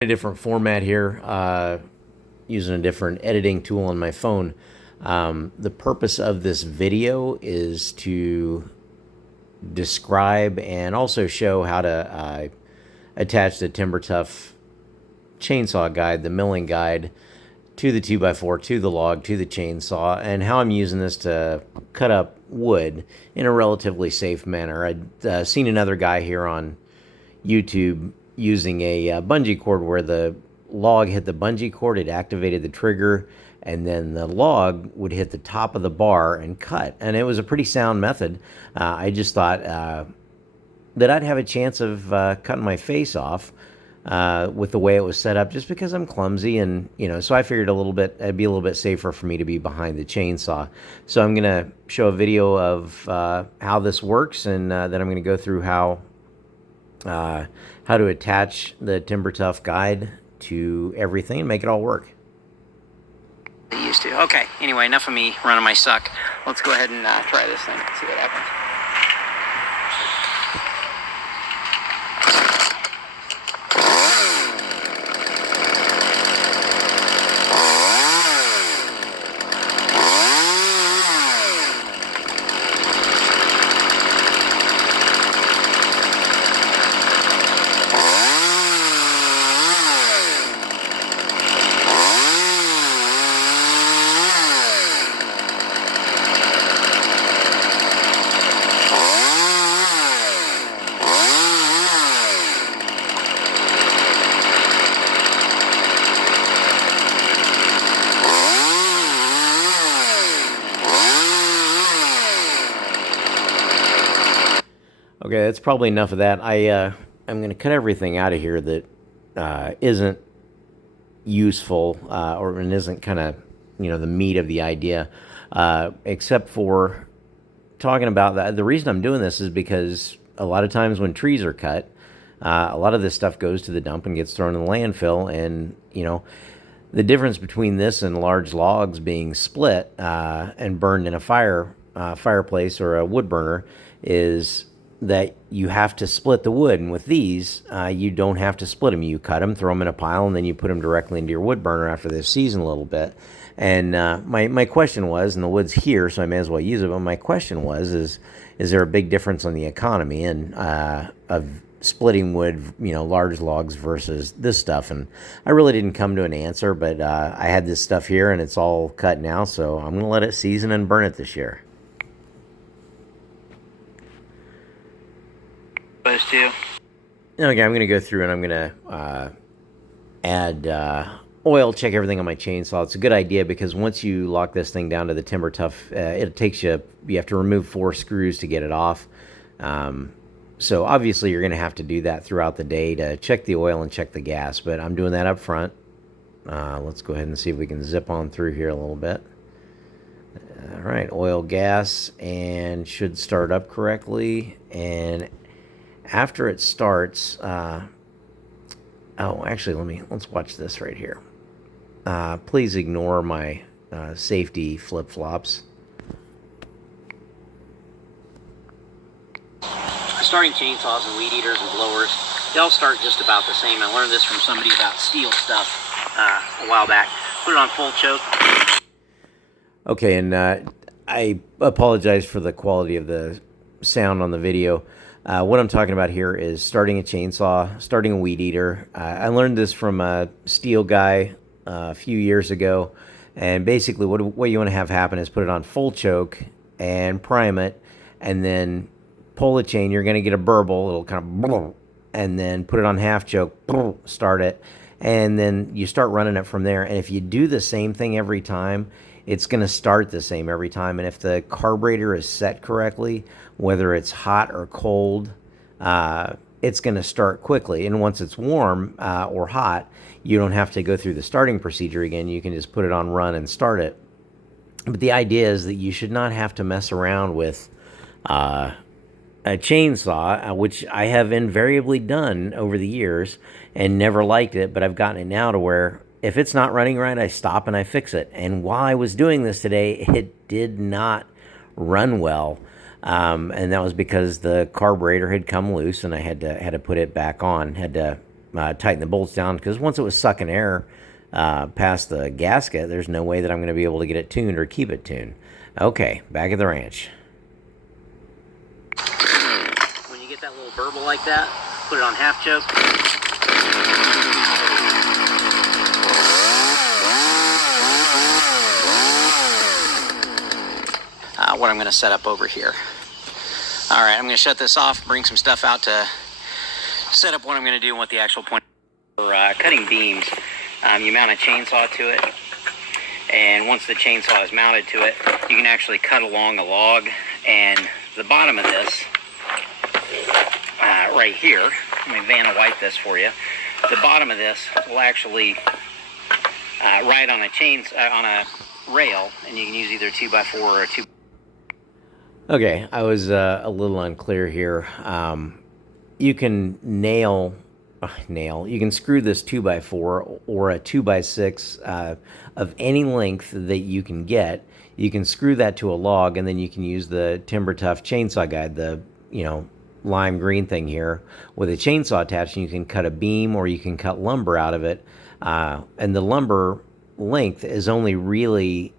A different format here, using a different editing tool on my phone. The purpose of this video is to describe and also show how to attach the Timber Tuff chainsaw guide, the milling guide, to the 2x4, to the log, to the chainsaw, and how I'm using this to cut up wood in a relatively safe manner. I'd seen another guy here on YouTube using a bungee cord where the log hit the bungee cord, it activated the trigger, and then the log would hit the top of the bar and cut. And it was a pretty sound method. I just thought that I'd have a chance of cutting my face off with the way it was set up, just because I'm clumsy, and so I figured it'd be a little bit safer for me to be behind the chainsaw. So I'm gonna show a video of how this works, and then I'm gonna go through how to attach the Timber Tuff guide to everything and make it all work. Used to. Okay, anyway, enough of me running my suck. Let's go ahead and try this thing, see what happens. Okay, that's probably enough of that. I'm going to cut everything out of here that isn't useful or isn't kind of the meat of the idea, except for talking about that. The reason I'm doing this is because a lot of times when trees are cut, a lot of this stuff goes to the dump and gets thrown in the landfill, and the difference between this and large logs being split and burned in a fireplace or a wood burner is that you have to split the wood. And with these, you don't have to split them. You cut them, throw them in a pile, and then you put them directly into your wood burner after they've seasoned a little bit. And my question was, and the wood's here, so I may as well use it, but my question was, is there a big difference on the economy and of splitting wood, large logs versus this stuff? And I really didn't come to an answer, but I had this stuff here, and it's all cut now, so I'm going to let it season and burn it this year. Those two. Okay, I'm going to go through and I'm going to add oil, check everything on my chainsaw. It's a good idea because once you lock this thing down to the Timber Tuff, it takes you have to remove 4 screws to get it off. So obviously you're going to have to do that throughout the day to check the oil and check the gas, but I'm doing that up front. Let's go ahead and see if we can zip on through here a little bit. All right, oil, gas, and should start up correctly. And after it starts, actually, let's watch this right here. Please ignore my safety flip-flops. Starting chainsaws and weed eaters and blowers, they all start just about the same. I learned this from somebody about steel stuff a while back. Put it on full choke. Okay, and I apologize for the quality of the sound on the video. What I'm talking about here is starting a chainsaw, starting a weed eater. I learned this from a steel guy a few years ago, and basically what you want to have happen is put it on full choke and prime it, and then pull the chain. You're going to get a burble. It'll kind of, and then put it on half choke, start it, and then you start running it from there. And if you do the same thing every time, it's going to start the same every time. And if the carburetor is set correctly, whether it's hot or cold, it's going to start quickly. And once it's warm or hot, you don't have to go through the starting procedure again. You can just put it on run and start it. But the idea is that you should not have to mess around with a chainsaw, which I have invariably done over the years and never liked it, but I've gotten it now to where if it's not running right, I stop and I fix it. And while I was doing this today, it did not run well. And that was because the carburetor had come loose and I had to put it back on, had to tighten the bolts down, because once it was sucking air past the gasket, there's no way that I'm going to be able to get it tuned or keep it tuned. Okay, back at the ranch. When you get that little burble like that, put it on half choke. What I'm going to set up over here. All right, I'm going to shut this off, bring some stuff out to set up what I'm going to do and what the actual point for cutting beams. You mount a chainsaw to it, and once the chainsaw is mounted to it, you can actually cut along a log, and the bottom of this, right here, let me Vanna White this for you, the bottom of this will actually ride on on a rail, and you can use either a 2x4 or a 2. Okay, I was a little unclear here. You can you can screw this 2x4 or a 2x6 of any length that you can get. You can screw that to a log, and then you can use the Timber Tuff chainsaw guide, the lime green thing here, with a chainsaw attached, and you can cut a beam or you can cut lumber out of it. And the lumber length is only really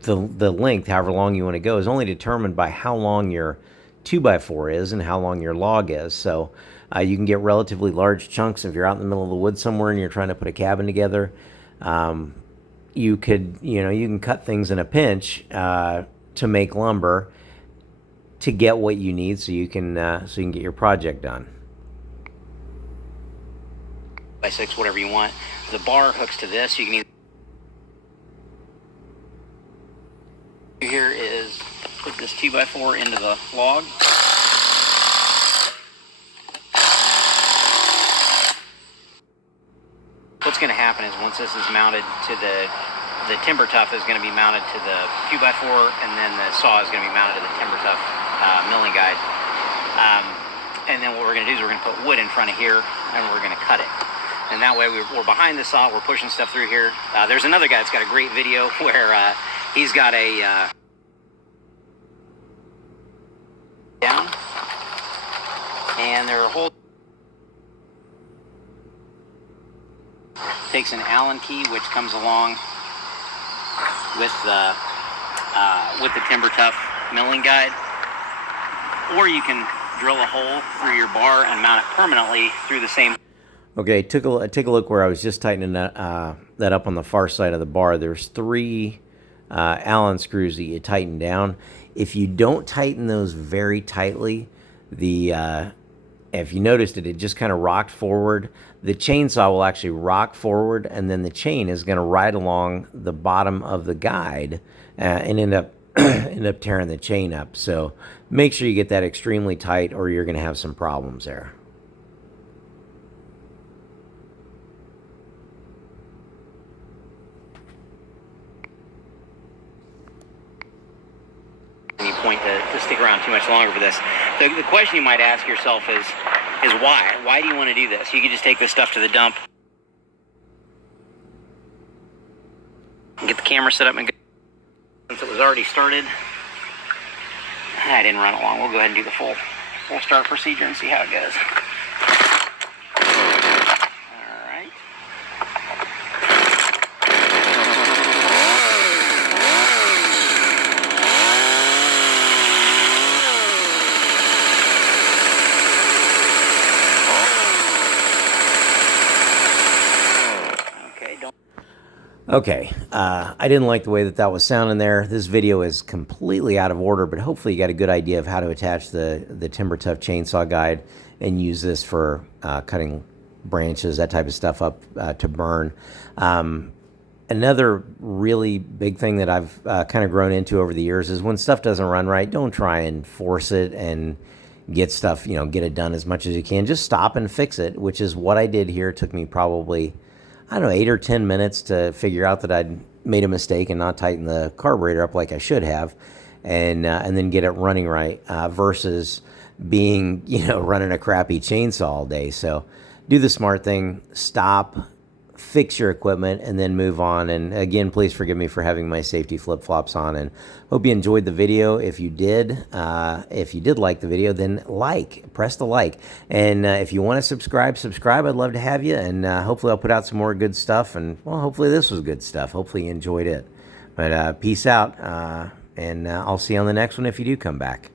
the length, however long you want to go, is only determined by how long your 2x4 is and how long your log is. So you can get relatively large chunks if you're out in the middle of the woods somewhere and you're trying to put a cabin together. You can cut things in a pinch to make lumber to get what you need, so you can get your project done. By 6, whatever you want. The bar hooks to this. You can either here is put this 2x4 into the log. What's going to happen is once this is mounted to the Timber Tuff is going to be mounted to the 2x4, and then the saw is going to be mounted to the Timber Tuff milling guide. And then what we're going to do is we're going to put wood in front of here, and we're going to cut it. And that way we're behind the saw, we're pushing stuff through here. There's another guy that's got a great video where he's got a down, and there are whole takes an Allen key, which comes along with the Timber Tuff milling guide, or you can drill a hole through your bar and mount it permanently through the same. Okay, take a look where I was just tightening that up on the far side of the bar. There's 3 Allen screws that you tighten down. If you don't tighten those very tightly, if you noticed it just kind of rocked forward. The chainsaw will actually rock forward, and then the chain is going to ride along the bottom of the guide and end up tearing the chain up. So make sure you get that extremely tight, or you're going to have some problems there. Any point to stick around too much longer for this. The question you might ask yourself is why? Why do you want to do this? You could just take this stuff to the dump, get the camera set up, and go. Since it was already started, I didn't run it long. We'll go ahead and do the full start procedure and see how it goes. All right. Okay, I didn't like the way that was sounding there. This video is completely out of order, but hopefully you got a good idea of how to attach the Timber Tuff chainsaw guide and use this for cutting branches, that type of stuff up to burn. Another really big thing that I've kind of grown into over the years is when stuff doesn't run right, don't try and force it and get stuff, get it done as much as you can. Just stop and fix it, which is what I did here. It took me probably, 8 or 10 minutes to figure out that I'd made a mistake and not tighten the carburetor up like I should have, and then get it running right, versus being, running a crappy chainsaw all day. So do the smart thing, stop, fix your equipment, and then move on. And again, please forgive me for having my safety flip-flops on, and hope you enjoyed the video. If you did like the video, then press the like. And if you want to subscribe, I'd love to have you. And hopefully I'll put out some more good stuff. And well, hopefully this was good stuff. Hopefully you enjoyed it. But peace out, and I'll see you on the next one if you do come back.